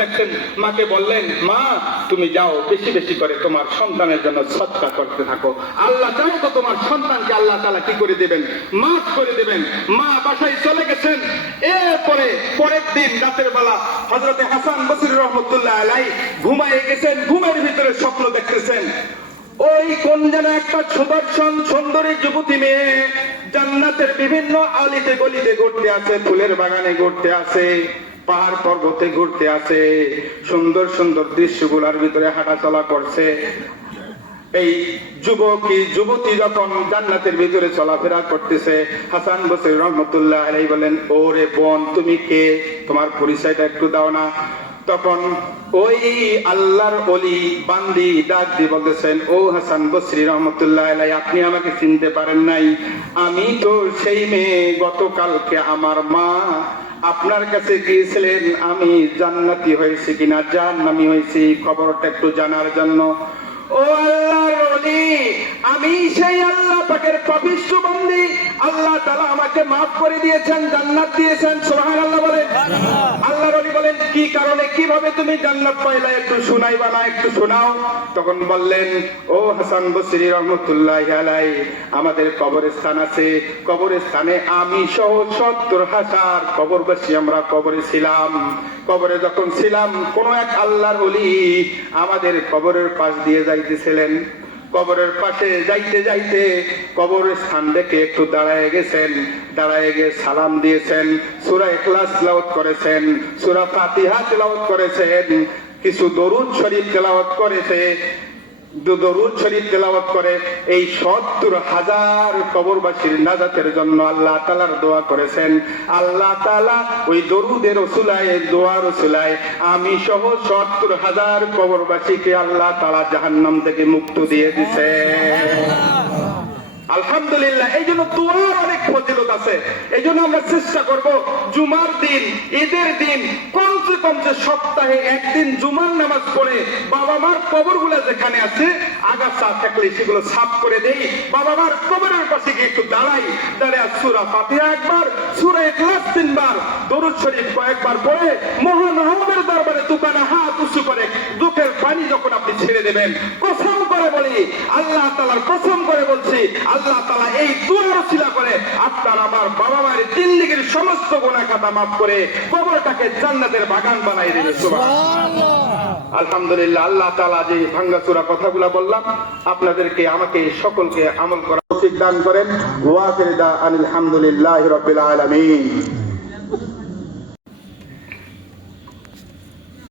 দেখছেন, মাকে বললেন, মা তুমি যাও বেশি বেশি করে তোমার সন্তানের জন্য সদকা করতে থাকো, আল্লাহ চাও তো তোমার সন্তানকে আল্লাহ তাআলা কি করে দেবেন, মাফ করে দেবেন। মা বাসায় চলে গেছেন। এরপরে পরের দিন রাতের বেলা হযরতে হাসান বসরি রাহমাতুল্লাহ আলাইহি ঘুমায়ে গেছেন। ঘুমের ভিতরে স্বপ্ন দেখতেছেন, ওই কোন যেন একটা সুদর্শন সুন্দরী যুবতী মেয়ে জান্নাতের বিভিন্ন আলিতে গলিতে ঘুরতে আছে, ফুলের বাগানে ঘুরতে আছে, পাহাড় পর্বতে ঘুরতে আছে, সুন্দর সুন্দর দৃশ্যগুলোর ভিতরে হাঁটাচলা করছে। এই যুবতী যখন জান্নাতের ভিতরে চলাফেরা করতেছে, হাসান বসরি রাহমাতুল্লাহ আলাইহি বলেন, ওরে বোন তুমি কে, তোমার পরিচয়টা একটু দাও না। তখন ওই আল্লাহর ওলি বান্দি ডাক দিয়ে বলতেছেন, ও হাসান বসরি রাহমাতুল্লাহ আলাইহি, আপনি আমাকে চিনতে পারেন নাই? আমি তো সেই মেয়ে, গতকালকে আমার মা আপনার কাছে গিয়েছিলেন আমি জান্নাতি হয়েছি কিনা জাহান্নামী হয়েছি খবরটা একটু জানার জন্য। ও আল্লাহর ওলি, আমি সেই আল্লাহ পাকের পাপিষ্ঠ বান্দি, আল্লাহ তাআলা আমাকে maaf করে দিয়েছেন, জান্নাত দিয়েছেন। সুবহানাল্লাহ বলেন। আল্লাহর ওলি বলেন, কি কারণে কিভাবে তুমি জান্নাত পাইলা একটু শোনাইবা না, একটু শোনাও। তখন বললেন, ও হাসান বসরি রাহমাতুল্লাহি আলাইহি, আমাদের কবরস্থান আছে, কবরস্থানে আমি সহ ৭০,০০০ কবরবাসী আমরা কবরে ছিলাম। কবরে যখন ছিলাম, কোন এক আল্লাহর ওলি আমাদের কবরের পাশ দিয়ে যাইতেছিলেন। কবরের পাশে যাইতে যাইতে কবরের স্থান দেখে একটু দাঁড়ায় গেছেন, দাঁড়ায় গিয়ে সালাম দিয়েছেন, সূরা ইখলাস তেলাওয়াত করেছেন, সূরা ফাতিহা তেলাওয়াত করেছেন, কিছু দরুদ শরীফ তেলাওয়াত করেছে। দরুদ শরীফ তেলাওয়াত করে এই ৭০,০০০ কবরবাসীর নাজাতের জন্য আল্লাহ তাআলার দোয়া করেছেন। আল্লাহ তাআলা ওই দরুদের ওসিলায়, দোয়ার ওসিলায় আমি সহ ৭০,০০০ কবরবাসীকে আল্লাহ তাআলা জাহান্নাম থেকে মুক্ত দিয়ে দিয়েছে। আলহামদুলিল্লাহ। এই জন্য দোয়ার অনেক ফজিলত আছে। এই জন্য আমরা চেষ্টা করব জুমার দিন, ঈদের দিন কমসে কম সপ্তাহে একদিন জুমার নামাজ পড়ে বাবা মার কবরগুলো যেখানে আছে আগাছা থাকলে সেগুলো সাফ করে দেই, বাবা মার কবরের পাশে গিয়ে একটু দাঁড়াই, দাঁড়িয়ে সূরা ফাতিহা একবার, সূরা ইখলাস ৩ বার, দরুদ শরীফ কয়েকবার পড়ে মহান রবের দরবারে দুখানা হাত উঁচু করে দুঃখের পানি যখন আপনি ছেড়ে দেবেন, কসম করে বলি, আল্লাহ তাআলার কসম করে বলছি, আল্লাহ তাআলা এই দুয়ার ওসিলা করে আপনার আমার বাবা মায়ের জিন্দেগীর সমস্ত গুনাহ খাতা মাফ করে কবরটাকে জান্নাতের বাগান বানাই দেবে। সুবহানাল্লাহ। আলহামদুলিল্লাহ। আল্লাহ তাআলা যে ভাঙ্গাচোরা কথাগুলো বললাম আপনাদেরকে আমাকে সকলকে আমল করার তৌফিক দান করেন। ওয়া আখিরু দাওয়ানা আলহামদুলিল্লাহি রাব্বিল আলামিন।